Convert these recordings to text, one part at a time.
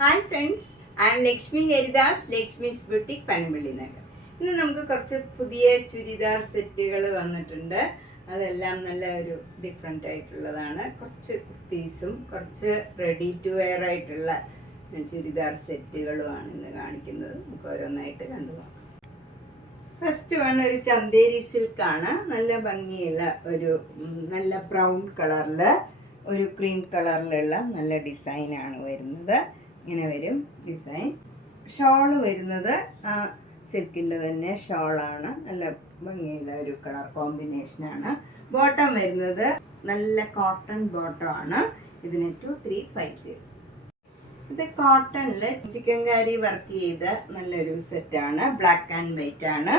Hi friends, I am Lakshmi Haridas, Lakshmi's boutique, Panampilly Nagar. ഇന്ന് നമുക്ക് കുറച്ച് പുതിയ ചുരിദാർ സെറ്റുകൾ വന്നിട്ടുണ്ട്. അതെല്ലാം നല്ല ഒരു ഡിഫറെൻ്റ് ആയിട്ടുള്ളതാണ്. കുറച്ച് കുർത്തീസും കുറച്ച് റെഡി ടു വെയർ ആയിട്ടുള്ള ചുരിദാർ സെറ്റുകളുമാണ് ഇന്ന് കാണിക്കുന്നത്. നമുക്ക് ഓരോന്നായിട്ട് കണ്ടുപോകാം. ഫസ്റ്റ് വൺ ഒരു ചന്തേരി സിൽക്കാണ്. നല്ല ഭംഗിയുള്ള ഒരു നല്ല ബ്രൗൺ കളറിൽ ഒരു ക്രീം കളറിലുള്ള നല്ല ഡിസൈനാണ് വരുന്നത്. ഇങ്ങനെ വരും ഡിസൈൻ. ഷോള് വരുന്നത് സിൽക്കിൻ്റെ തന്നെ ഷോളാണ്. നല്ല ഭംഗിയുള്ള ഒരു കളർ കോമ്പിനേഷനാണ്. ബോട്ടം വരുന്നത് നല്ല കോട്ടൺ ബോട്ടം ആണ്. ഇതിന് 2350. ഇത് കോട്ടണിൽ ചിക്കൻകാരി വർക്ക് ചെയ്ത നല്ലൊരു സെറ്റാണ്. ബ്ലാക്ക് ആൻഡ് വൈറ്റ് ആണ്.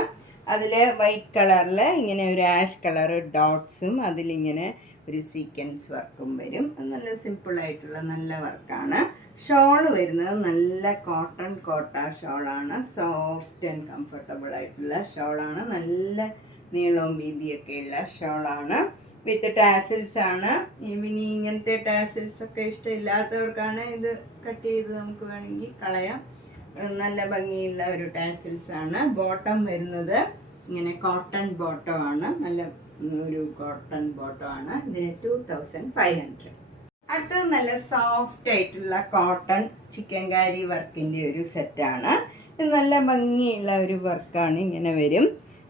അതിൽ വൈറ്റ് കളറിൽ ഇങ്ങനെ ഒരു ആഷ് കളർ ഡോട്ട്സും അതിലിങ്ങനെ ഒരു സീക്വൻസ് വർക്കും വരും. നല്ല സിമ്പിളായിട്ടുള്ള നല്ല വർക്കാണ്. ഷോള് വരുന്നത് നല്ല കോട്ട ഷോളാണ്. സോഫ്റ്റ് ആൻഡ് കംഫർട്ടബിൾ ആയിട്ടുള്ള ഷോളാണ്. നല്ല നീളവും വീതിയൊക്കെയുള്ള ഷോളാണ്. വിത്ത് ടാസിൽസ് ആണ്. ഇനി ഇങ്ങനത്തെ ടാസിൽസ് ഒക്കെ ഇഷ്ടമില്ലാത്തവർക്കാണ് ഇത് കട്ട് ചെയ്ത് നമുക്ക് വേണമെങ്കിൽ കളയാം. നല്ല ഭംഗിയുള്ള ഒരു ടാസിൽസ് ആണ്. ബോട്ടം വരുന്നത് ഇങ്ങനെ കോട്ടൺ ബോട്ടം ആണ്. നല്ല ഒരു കോട്ടൺ ബോട്ടം ആണ്. ഇതിന് 2500. അടുത്തത് നല്ല സോഫ്റ്റ് ആയിട്ടുള്ള കോട്ടൺ ചിക്കൻകാരി വർക്കിൻ്റെ ഒരു സെറ്റാണ്. ഇത് നല്ല ഭംഗിയുള്ള ഒരു വർക്കാണ്. ഇങ്ങനെ വരും.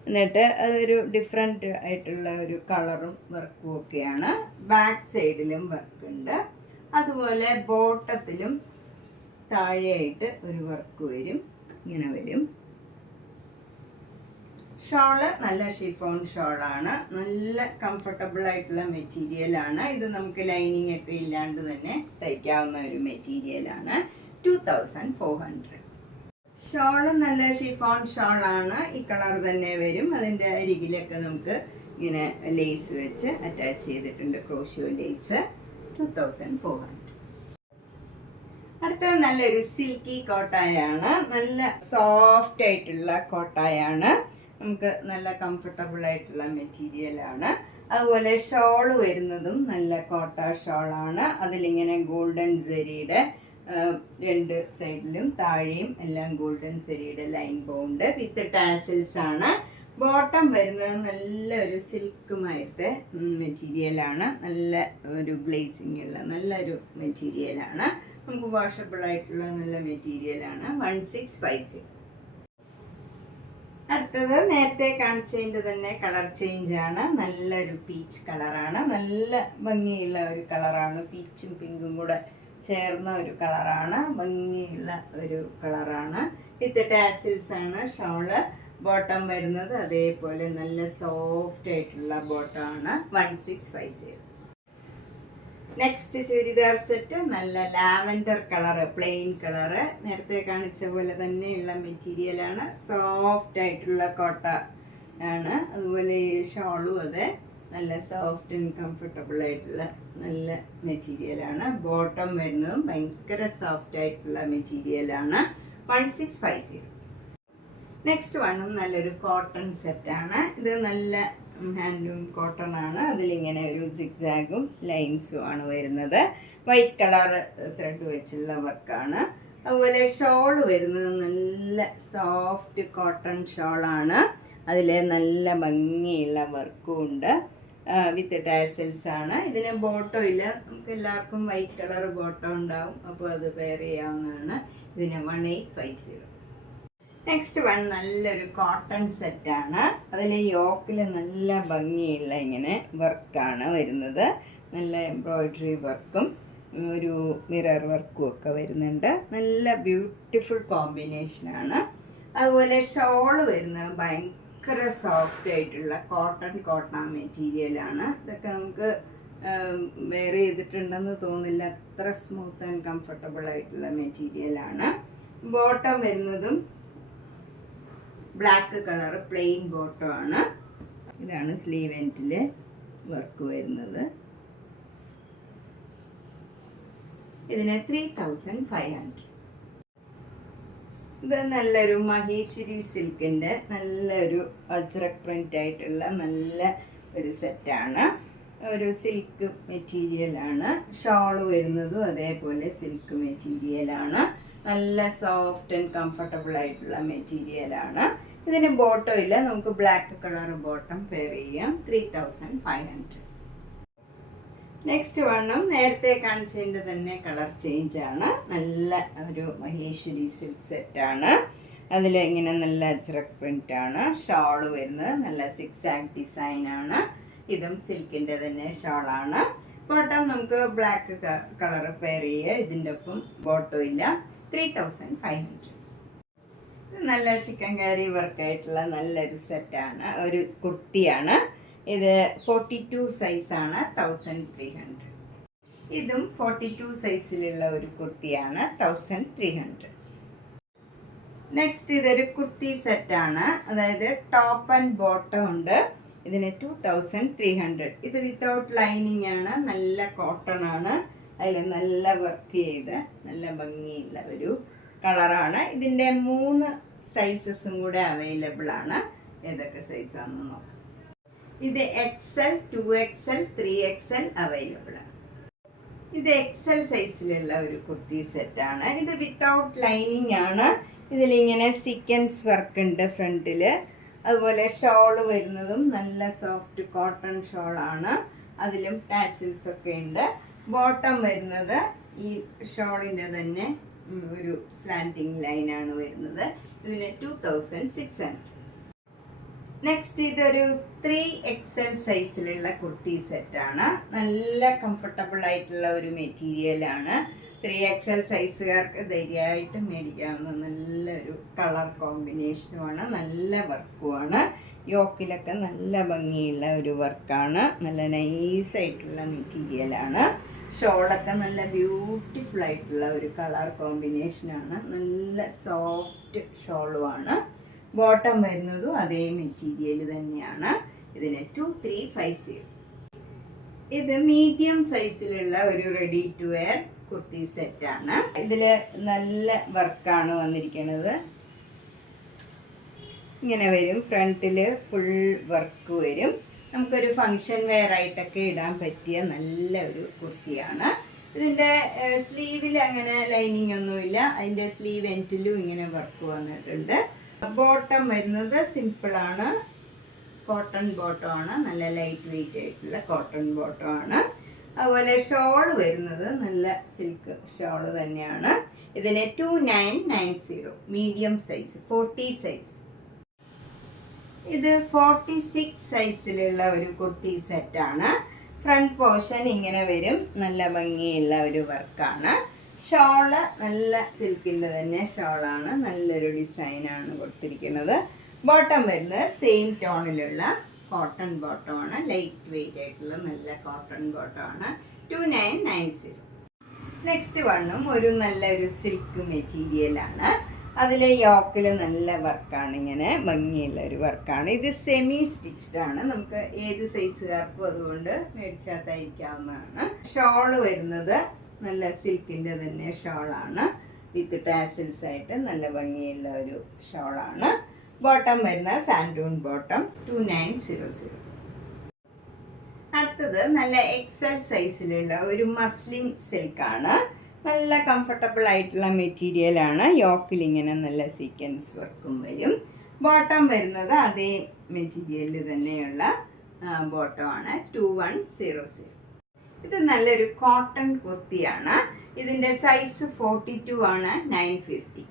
എന്നിട്ട് അതൊരു ഡിഫറെൻ്റ് ആയിട്ടുള്ള ഒരു കളറും വർക്കും ഒക്കെയാണ്. ബാക്ക് സൈഡിലും വർക്കുണ്ട്. അതുപോലെ ബോട്ടത്തിലും താഴെയായിട്ട് ഒരു വർക്ക് വരും. ഇങ്ങനെ വരും. ഷോള് നല്ല ഷിഫോൺ ഷോളാണ്. നല്ല കംഫർട്ടബിൾ ആയിട്ടുള്ള മെറ്റീരിയലാണ്. ഇത് നമുക്ക് ലൈനിങ് ഒക്കെ ഇല്ലാണ്ട് തന്നെ തയ്ക്കാവുന്ന ഒരു മെറ്റീരിയലാണ്. 2400. ഷോള് നല്ല ഷിഫോൺ ഷോളാണ്. ഈ കളർ തന്നെ വരും. അതിൻ്റെ അരികിലൊക്കെ നമുക്ക് ഇങ്ങനെ ലേസ് വെച്ച് അറ്റാച്ച് ചെയ്തിട്ടുണ്ട്. Crochet lace. 2400. അടുത്തത് നല്ലൊരു സിൽക്കി കോട്ടായാണ്. നല്ല സോഫ്റ്റ് ആയിട്ടുള്ള കോട്ടായാണ്. നമുക്ക് നല്ല കംഫർട്ടബിൾ ആയിട്ടുള്ള മെറ്റീരിയലാണ്. അതുപോലെ ഷോള് വരുന്നതും നല്ല കോട്ട ഷോളാണ്. അതിലിങ്ങനെ ഗോൾഡൻ സെരിയുടെ രണ്ട് സൈഡിലും താഴെയും എല്ലാം ഗോൾഡൻ സെരിയുടെ ലൈൻ ബോണ്ട് വിത്ത് ടാസിൽസ് ആണ്. ബോട്ടം വരുന്നത് നല്ല ഒരു സിൽക്കുമായിട്ട് മെറ്റീരിയലാണ്. നല്ല ഒരു ഗ്ലേസിംഗ് ഉള്ള നല്ലൊരു മെറ്റീരിയലാണ്. നമുക്ക് വാഷബിൾ ആയിട്ടുള്ള നല്ല മെറ്റീരിയലാണ്. 1650. അടുത്തത് നേരത്തെ കാണിച്ചതിൻ്റെ തന്നെ കളർ ചേഞ്ച് ആണ്. നല്ലൊരു പീച്ച് കളറാണ്. നല്ല ഭംഗിയുള്ള ഒരു കളറാണ്. പീച്ചും പിങ്കും കൂടെ ചേർന്ന ഒരു കളറാണ്. ഭംഗിയുള്ള ഒരു കളറാണ്. വിത്ത് ടാസിൽസ് ആണ് ഷോള്. ബോട്ടം വരുന്നത് അതേപോലെ നല്ല സോഫ്റ്റ് ആയിട്ടുള്ള ബോട്ടമാണ്. 1650. നെക്സ്റ്റ് ചുരിദാർ സെറ്റ് നല്ല ലാവൻഡർ കളറ്, പ്ലെയിൻ കളറ്. നേരത്തെ കാണിച്ച പോലെ തന്നെയുള്ള മെറ്റീരിയലാണ്. സോഫ്റ്റ് ആയിട്ടുള്ള കോട്ട ആണ്. അതുപോലെ ഈ ഷോളും അതെ നല്ല സോഫ്റ്റ് ആൻഡ് കംഫർട്ടബിൾ ആയിട്ടുള്ള നല്ല മെറ്റീരിയലാണ്. ബോട്ടം വരുന്നതും ഭയങ്കര സോഫ്റ്റ് ആയിട്ടുള്ള മെറ്റീരിയലാണ്. 1650. നെക്സ്റ്റ് വണ്ണും നല്ലൊരു കോട്ടൺ സെറ്റാണ്. ഇത് നല്ല ഹാൻഡ്ലൂം കോട്ടൺ ആണ്. അതിലിങ്ങനെ ഒരു സിഗ്സാഗും ലൈൻസും ആണ് വരുന്നത്. വൈറ്റ് കളർ ത്രെഡ് വെച്ചുള്ള വർക്കാണ്. അതുപോലെ ഷോള് വരുന്നത് നല്ല സോഫ്റ്റ് കോട്ടൺ ഷോളാണ്. അതിൽ നല്ല ഭംഗിയുള്ള വർക്കും ഉണ്ട്. വിത്ത് ടാസൽസ് ആണ്. ഇതിന് ബോട്ടോ ഇല്ല. നമുക്ക് എല്ലാവർക്കും വൈറ്റ് കളർ ബോട്ടോ ഉണ്ടാവും. അപ്പോൾ അത് പെയർ ചെയ്യാവുന്നതാണ്. ഇതിന് 1850. നെക്സ്റ്റ് വൺ നല്ലൊരു കോട്ടൺ സെറ്റാണ്. അതിൽ യോക്കിൽ നല്ല ഭംഗിയുള്ള ഇങ്ങനെ വർക്കാണ് വരുന്നത്. നല്ല എംബ്രോയ്ഡറി വർക്കും ഒരു മിറർ വർക്കും ഒക്കെ വരുന്നുണ്ട്. നല്ല ബ്യൂട്ടിഫുൾ കോമ്പിനേഷനാണ്. അതുപോലെ ഷോള് വരുന്നത് ഭയങ്കര സോഫ്റ്റ് ആയിട്ടുള്ള കോട്ടൺ മെറ്റീരിയലാണ്. ഇതൊക്കെ നമുക്ക് വെയർ ചെയ്തിട്ടുണ്ടെന്ന് തോന്നില്ല. അത്ര സ്മൂത്ത് ആൻഡ് കംഫർട്ടബിൾ ആയിട്ടുള്ള മെറ്റീരിയലാണ്. ബോട്ടം വരുന്നതും ബ്ലാക്ക് കളർ പ്ലെയിൻ ബോട്ടം ആണ്. ഇതാണ് സ്ലീവ് എൻഡില് വർക്ക് വരുന്നത്. ഇതിന് 3500. ഇത് നല്ലൊരു മഹേശ്വരി സിൽക്കിൻ്റെ നല്ലൊരു അജ്രക് പ്രിൻ്റ് ആയിട്ടുള്ള നല്ല ഒരു സെറ്റാണ്. ഒരു സിൽക്ക് മെറ്റീരിയലാണ്. ഷോള് വരുന്നതും അതേപോലെ സിൽക്ക് മെറ്റീരിയലാണ്. നല്ല സോഫ്റ്റ് ആൻഡ് കംഫർട്ടബിൾ ആയിട്ടുള്ള മെറ്റീരിയലാണ്. ഇതിന് ബോട്ടം ഇല്ല, നമുക്ക് ബ്ലാക്ക് കളർ ബോട്ടം പെയർ ചെയ്യാം. 3500. നെക്സ്റ്റ് വണ്ണം നേരത്തെ കാണിച്ചതിൻ്റെ തന്നെ കളർ ചേഞ്ച് ആണ്. നല്ല ഒരു മഹേശ്വരി സിൽക്ക് സെറ്റാണ്. അതിൽ ഇങ്ങനെ നല്ല അജ്രക് പ്രിൻ്റ് ആണ്. ഷോള് വരുന്നത് നല്ല സിക്സാക് ഡിസൈനാണ്. ഇതും സിൽക്കിൻ്റെ തന്നെ ഷോളാണ്. ബോട്ടം നമുക്ക് ബ്ലാക്ക് കളർ പെയർ ചെയ്യുക. ഇതിൻ്റെ ഒപ്പം ബോട്ടം ഇല്ല. 3500. ഇത് നല്ല ചിക്കൻ കാരി വർക്കായിട്ടുള്ള നല്ലൊരു സെറ്റാണ്, ഒരു കുർത്തിയാണ്. ഇത് 42 സൈസാണ്. 1300. ഇതും 42 സൈസിലുള്ള ഒരു കുർത്തിയാണ്. 1300. നെക്സ്റ്റ് ഇതൊരു കുർത്തി സെറ്റാണ്. അതായത് ടോപ്പ് ആൻഡ് ബോട്ടം ഉണ്ട്. ഇതിന് 2300. ഇത് വിത്തൗട്ട് ലൈനിങ് ആണ്. നല്ല കോട്ടൺ ആണ്. അതിൽ നല്ല വർക്ക് ചെയ്ത് നല്ല ഭംഗിയുള്ള ഒരു കളറാണ്. ഇതിൻ്റെ 3 സൈസസും കൂടെ അവൈലബിൾ ആണ്. ഏതൊക്കെ സൈസാണെന്ന് നോക്കാം. ഇത് XL, 2XL, 3XL അവൈലബിൾ ആണ്. ഇത് XL സൈസിലുള്ള ഒരു കുർത്തി സെറ്റാണ്. ഇത് വിത്തൗട്ട് ലൈനിങ് ആണ്. ഇതിലിങ്ങനെ സീക്വൻസ് വർക്ക് ഉണ്ട് ഫ്രണ്ടിൽ. അതുപോലെ ഷോള് വരുന്നതും നല്ല സോഫ്റ്റ് കോട്ടൺ ഷോളാണ്. അതിലും ടാസിൽസ് ഒക്കെ ഉണ്ട്. ബോട്ടം വരുന്നത് ഈ ഷോളിൻ്റെ തന്നെ ഒരു സ്ലാൻഡിങ് ലൈനാണ് വരുന്നത്. ഇതിന് 2600. നെക്സ്റ്റ് ഇതൊരു 3XL സൈസിലുള്ള കുർത്തി സെറ്റാണ്. നല്ല കംഫർട്ടബിൾ ആയിട്ടുള്ള ഒരു മെറ്റീരിയലാണ്. 3XL സൈസുകാർക്ക് ധൈര്യമായിട്ട് മേടിക്കാവുന്ന നല്ലൊരു കളർ കോമ്പിനേഷനുമാണ്. നല്ല വർക്കുമാണ്. യോക്കിലൊക്കെ നല്ല ഭംഗിയുള്ള ഒരു വർക്കാണ്. നല്ല നൈസായിട്ടുള്ള മെറ്റീരിയലാണ്. ഷോളൊക്കെ നല്ല ബ്യൂട്ടിഫുൾ ആയിട്ടുള്ള ഒരു കളർ കോമ്പിനേഷനാണ്. നല്ല സോഫ്റ്റ് ഷോളുമാണ്. ബോട്ടം വരുന്നതും അതേ മെറ്റീരിയൽ തന്നെയാണ്. ഇതിന് 2350. ഇത് മീഡിയം സൈസിലുള്ള ഒരു റെഡി ടു വെയർ കുർത്തി സെറ്റാണ്. ഇതിൽ നല്ല വർക്കാണ് വന്നിരിക്കുന്നത്. ഇങ്ങനെ വരും. ഫ്രണ്ടിൽ ഫുൾ വർക്ക് വരും. നമുക്കൊരു ഫങ്ഷൻ വെയർ ആയിട്ടൊക്കെ ഇടാൻ പറ്റിയ നല്ല ഒരു കുർത്തിയാണ്. ഇതിൻ്റെ സ്ലീവിൽ അങ്ങനെ ലൈനിങ് ഒന്നുമില്ല. അതിൻ്റെ സ്ലീവ് എൻഡിലും ഇങ്ങനെ വർക്ക് വന്നിട്ടുണ്ട്. ബോട്ടം വരുന്നത് സിമ്പിളാണ്. കോട്ടൺ ബോട്ടമാണ്. നല്ല ലൈറ്റ് വെയിറ്റ് ആയിട്ടുള്ള കോട്ടൺ ബോട്ടമാണ്. അതുപോലെ ഷോള് വരുന്നത് നല്ല സിൽക്ക് ഷോള് തന്നെയാണ്. ഇതിന് 2990. Medium size 40 size. ഇത് 46 സൈസിലുള്ള ഒരു കുർത്തി സെറ്റാണ്. ഫ്രണ്ട് പോർഷൻ ഇങ്ങനെ വരും. നല്ല ഭംഗിയുള്ള ഒരു വർക്കാണ്. ഷോള് നല്ല സിൽക്കിൻ്റെ തന്നെ ഷോളാണ്. നല്ലൊരു ഡിസൈനാണ് കൊടുത്തിരിക്കുന്നത്. ബോട്ടം വരുന്നത് സെയിം ടോണിലുള്ള കോട്ടൺ ബോട്ടമാണ്. ലൈറ്റ് വെയിറ്റ് ആയിട്ടുള്ള നല്ല കോട്ടൺ ബോട്ടമാണ്. 2990. നെക്സ്റ്റ് വണ്ണും ഒരു നല്ലൊരു സിൽക്ക് മെറ്റീരിയലാണ്. അതിൽ യോക്കിൽ നല്ല വർക്കാണ്. ഇങ്ങനെ ഭംഗിയുള്ള ഒരു വർക്കാണ്. ഇത് സെമി സ്റ്റിച്ച്ഡ് ആണ്. നമുക്ക് ഏത് സൈസുകാർക്കും അതുകൊണ്ട് മേടിച്ചാൽ തയ്ക്കാവുന്നതാണ്. ഷോള് വരുന്നത് നല്ല സിൽക്കിൻ്റെ തന്നെ ഷോളാണ്. വിത്ത് ടാസിൽസ് ആയിട്ട് നല്ല ഭംഗിയുള്ള ഒരു ഷോളാണ്. ബോട്ടം വരുന്ന സാൻഡൂൺ ബോട്ടം 2900. അടുത്തത് നല്ല XL സൈസിലുള്ള ഒരു മസ്ലിൻ സിൽക്കാണ്. നല്ല കംഫർട്ടബിൾ ആയിട്ടുള്ള മെറ്റീരിയലാണ്. യോക്കിൽ ഇങ്ങനെ നല്ല സീക്വൻസ് വർക്കും വരും. ബോട്ടം വരുന്നത് അതേ മെറ്റീരിയലിൽ തന്നെയുള്ള ബോട്ടമാണ്. 2100. ഇത് നല്ലൊരു കോട്ടൺ കുർത്തിയാണ്. ഇതിൻ്റെ സൈസ് 42 ആണ്. 950.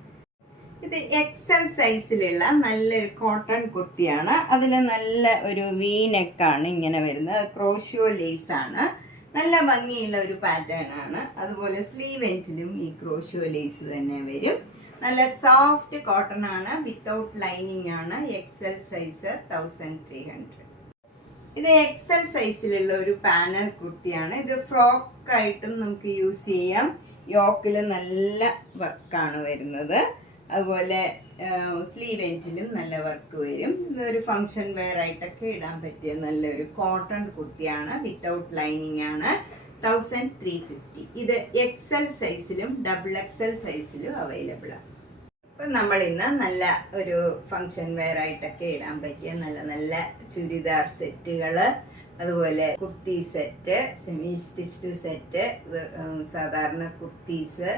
ഇത് XL സൈസിലുള്ള നല്ലൊരു കോട്ടൺ കുർത്തിയാണ്. അതിൽ നല്ല ഒരു വി നെക്കാണ് ഇങ്ങനെ വരുന്നത്. ക്രോഷ്യോ ലേസാണ്. നല്ല ഭംഗിയുള്ള ഒരു പാറ്റേൺ ആണ്. അതുപോലെ സ്ലീവ് എൻഡിലും ഈ ക്രോഷ്യോ ലേസ് തന്നെ വരും. നല്ല സോഫ്റ്റ് കോട്ടൺ ആണ്. വിത്തൗട്ട് ലൈനിങ് ആണ്. XL size 1300. ഇത് XL സൈസിലുള്ള ഒരു പാനൽ കുർത്തിയാണ്. ഇത് ഫ്രോക്കായിട്ടും നമുക്ക് യൂസ് ചെയ്യാം. യോക്കിൽ നല്ല വർക്കാണ് വരുന്നത്. അതുപോലെ സ്ലീവ് എൻഡിലും നല്ല വർക്ക് വരും. ഇതൊരു ഫങ്ഷൻ വെയർ ആയിട്ടൊക്കെ ഇടാൻ പറ്റിയ നല്ലൊരു കോട്ടൺ കുർത്തിയാണ്. വിത്തൗട്ട് ലൈനിങ് ആണ്. 1350. ഇത് XL സൈസിലും XXL സൈസിലും അവൈലബിൾ ആണ്. അപ്പം നമ്മളിന്ന് നല്ല ഒരു ഫങ്ഷൻ വെയർ ആയിട്ടൊക്കെ ഇടാൻ പറ്റിയ നല്ല നല്ല ചുരിദാർ സെറ്റുകൾ, അതുപോലെ kurti set, semi stitched set, സാധാരണ കുർത്തീസ്,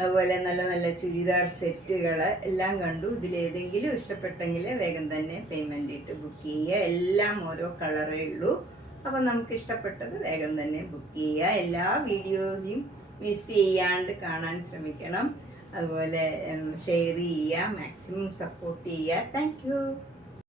അതുപോലെ നല്ല നല്ല ചുരിദാർ സെറ്റുകൾ എല്ലാം കണ്ടു. ഇതിലേതെങ്കിലും ഇഷ്ടപ്പെട്ടെങ്കിൽ വേഗം തന്നെ പേയ്മെൻ്റ് ഇട്ട് ബുക്ക് ചെയ്യുക. എല്ലാം ഓരോ കളറേ ഉള്ളൂ. അപ്പം നമുക്ക് ഇഷ്ടപ്പെട്ടത് വേഗം തന്നെ ബുക്ക് ചെയ്യുക. എല്ലാ വീഡിയോയും മിസ് ചെയ്യാണ്ട് കാണാൻ ശ്രമിക്കണം. അതുപോലെ ഷെയർ ചെയ്യുക, മാക്സിമം സപ്പോർട്ട് ചെയ്യുക. Thank you.